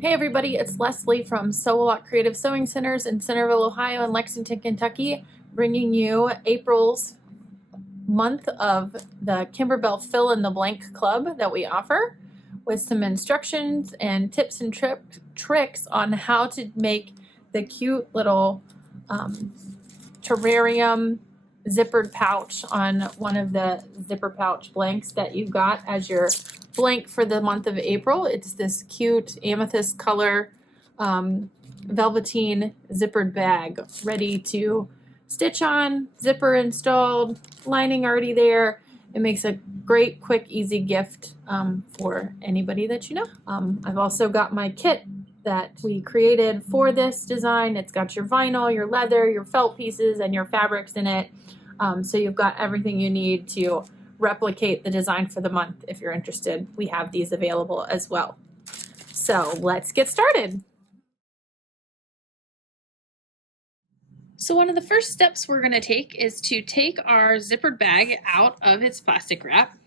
Hey everybody, it's Leslie from Sew A Lot Creative Sewing Centers in Centerville, Ohio and Lexington, Kentucky, bringing you April's month of the Kimberbell Fill in the Blank Club that we offer, with some instructions and tips and tricks on how to make the cute little terrarium zippered pouch on one of the zipper pouch blanks that you've got as your blank for the month of April. It's this cute amethyst color velveteen zippered bag ready to stitch on, zipper installed, lining already there. It makes a great, quick, easy gift for anybody that you know. I've also got my kit that we created for this design. It's got your vinyl, your leather, your felt pieces, and your fabrics in it. So you've got everything you need to replicate the design for the month. If you're interested, we have these available as well. So let's get started. So one of the first steps we're going to take is to take our zippered bag out of its plastic wrap.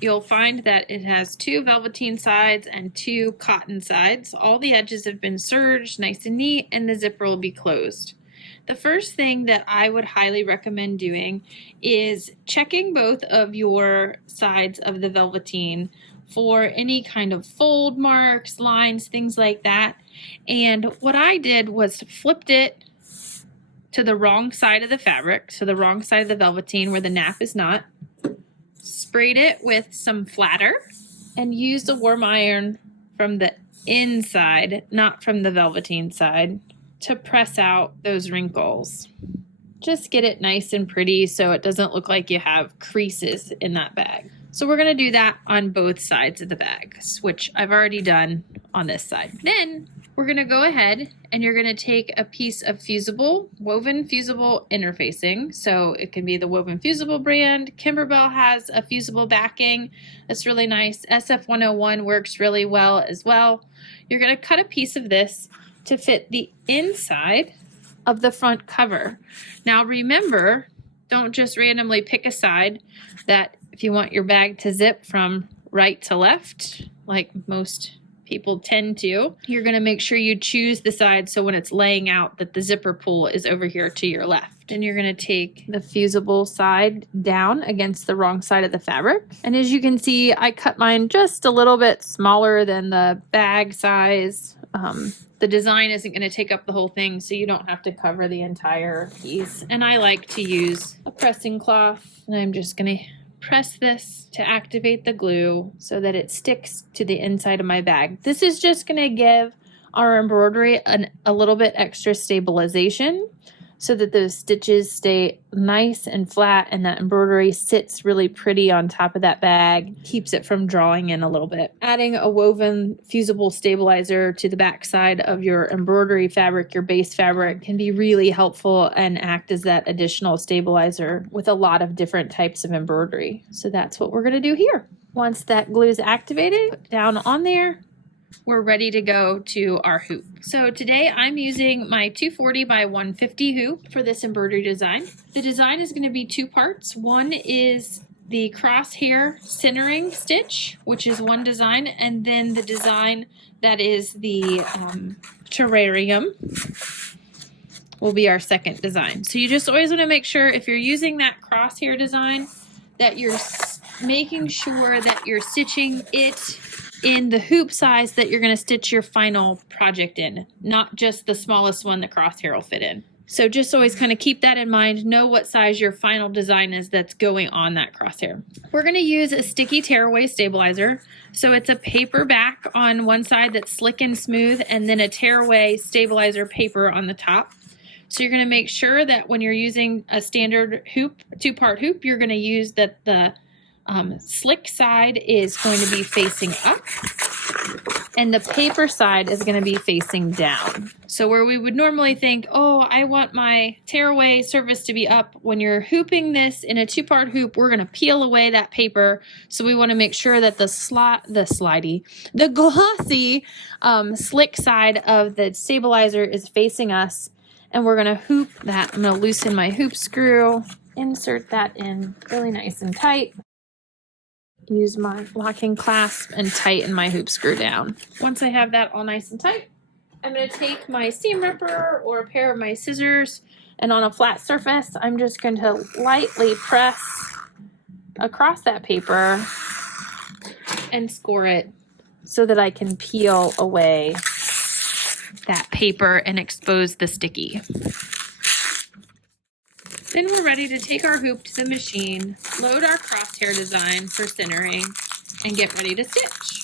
You'll find that it has two velveteen sides and two cotton sides. All the edges have been serged nice and neat, and the zipper will be closed. The first thing that I would highly recommend doing is checking both of your sides of the velveteen for any kind of fold marks, lines, things like that. And what I did was flipped it to the wrong side of the fabric, so the wrong side of the velveteen where the nap is not, sprayed it with some flatter, and used a warm iron from the inside, not from the velveteen side, to press out those wrinkles. Just get it nice and pretty so it doesn't look like you have creases in that bag. So we're going to do that on both sides of the bag, which I've already done on this side. Then we're going to go ahead and you're going to take a piece of fusible, woven fusible interfacing. So it can be the Woven Fusible brand. Kimberbell has a fusible backing. That's really nice. SF101 works really well as well. You're going to cut a piece of this to fit the inside of the front cover. Now remember, don't just randomly pick a side. That if you want your bag to zip from right to left, like most people tend to, you're going to make sure you choose the side so when it's laying out that the zipper pull is over here to your left. And you're going to take the fusible side down against the wrong side of the fabric. And as you can see, I cut mine just a little bit smaller than the bag size. The design isn't going to take up the whole thing, so you don't have to cover the entire piece. And I like to use a pressing cloth, and I'm just going to press this to activate the glue so that it sticks to the inside of my bag. This is just going to give our embroidery a little bit extra stabilization so that those stitches stay nice and flat and that embroidery sits really pretty on top of that bag, keeps it from drawing in a little bit. Adding a woven fusible stabilizer to the back side of your embroidery fabric, your base fabric, can be really helpful and act as that additional stabilizer with a lot of different types of embroidery. So that's what we're gonna do here. Once that glue is activated, put down on there, we're ready to go to our hoop. So today I'm using my 240 by 150 hoop for this embroidery design. The design is going to be two parts. One is the crosshair centering stitch, which is one design, and then the design that is the terrarium will be our second design. So you just always want to make sure if you're using that crosshair design that you're making sure that you're stitching it in the hoop size that you're going to stitch your final project in, not just the smallest one the crosshair will fit in. So just always kind of keep that in mind. Know what size your final design is that's going on that crosshair. We're going to use a sticky tearaway stabilizer. So it's a paper back on one side that's slick and smooth, and then a tearaway stabilizer paper on the top. So you're going to make sure that when you're using a standard hoop, two-part hoop, you're going to use that the slick side is going to be facing up and the paper side is going to be facing down. So where we would normally think, oh, I want my tearaway surface to be up, when you're hooping this in a two-part hoop, we're going to peel away that paper. So we want to make sure that the glossy slick side of the stabilizer is facing us, and we're going to hoop that. I'm going to loosen my hoop screw, insert that in really nice and tight. use my locking clasp and tighten my hoop screw down. Once I have that all nice and tight, I'm going to take my seam ripper or a pair of my scissors, and on a flat surface, I'm just going to lightly press across that paper and score it so that I can peel away that paper and expose the sticky. Then we're ready to take our hoop to the machine, load our crosshair design for centering, and get ready to stitch.